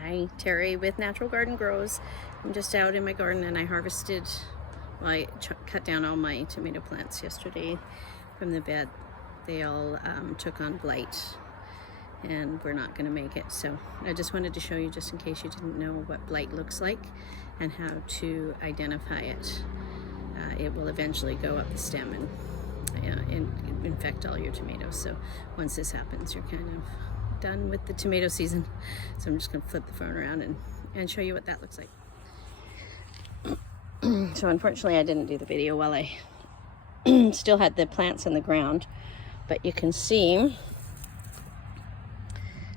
Hi, Terry with Natural Garden Grows. I'm just out in my garden and I harvested, well, I cut down all my tomato plants yesterday from the bed. They all took on blight and we're not going to make it. So I just wanted to show you, just in case you didn't know what blight looks like and how to identify it. It will eventually go up the stem and infect all your tomatoes. So once this happens, you're kind of done with the tomato season. So I'm just going to flip the phone around and show you what that looks like. So unfortunately I didn't do the video while I still had the plants in the ground, but you can see,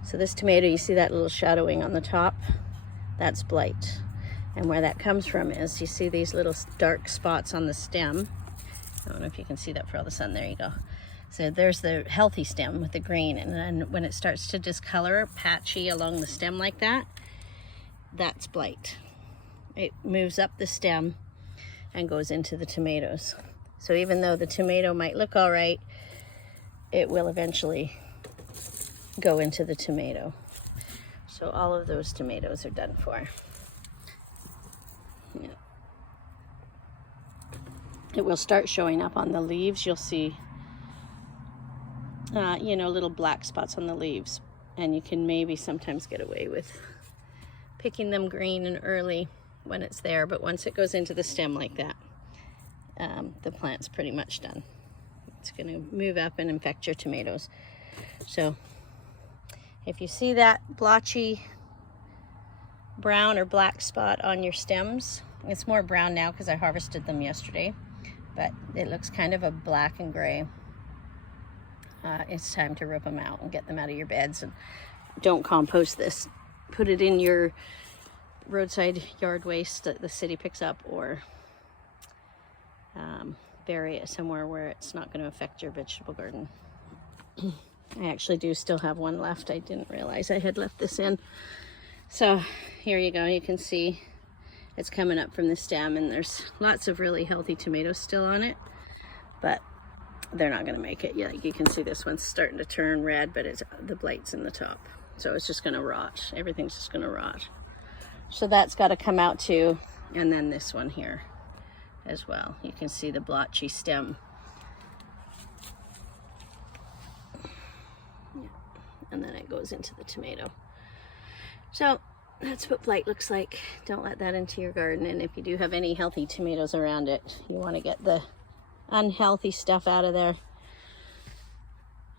so this tomato, you see that little shadowing on the top? That's blight. And where that comes from is, you see these little dark spots on the stem. I don't know if you can see that for all the sun. There you go. So there's the healthy stem with the green, and then when it starts to discolor, patchy along the stem like that, that's blight. It moves up the stem and goes into the tomatoes. So even though the tomato might look all right, it will eventually go into the tomato. So all of those tomatoes are done for. Yeah. It will start showing up on the leaves. You'll see you know, little black spots on the leaves, and you can maybe sometimes get away with picking them green and early when it's there, but once it goes into the stem like that, the plant's pretty much done. It's going to move up and infect your tomatoes. So if you see that blotchy brown or black spot on your stems, it's more brown now because I harvested them yesterday, but it looks kind of a black and gray. It's time to rip them out and get them out of your beds. And don't compost this. Put it in your roadside yard waste that the city picks up, or bury it somewhere where it's not going to affect your vegetable garden. I actually do still have one left. I didn't realize I had left this in. So here you go. You can see it's coming up from the stem, and there's lots of really healthy tomatoes still on it, but they're not going to make it yet. You can see this one's starting to turn red, but it's the blight's in the top, so it's just going to rot. Everything's just going to rot. So that's got to come out too, and then this one here as well. You can see the blotchy stem. Yeah. And then it goes into the tomato. So that's what blight looks like. Don't let that into your garden. And if you do have any healthy tomatoes around it, you want to get the unhealthy stuff out of there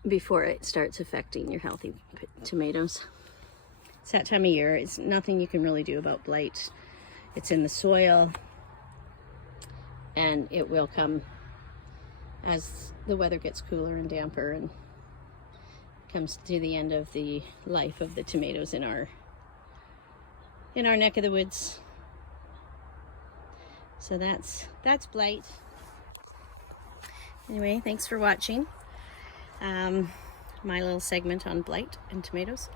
before it starts affecting your healthy tomatoes. It's that time of year. It's nothing you can really do about blight. It's in the soil, and it will come as the weather gets cooler and damper and comes to the end of the life of the tomatoes in our neck of the woods. So that's blight. Anyway, thanks for watching my little segment on blight and tomatoes.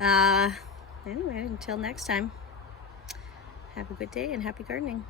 Anyway, until next time, have a good day and happy gardening.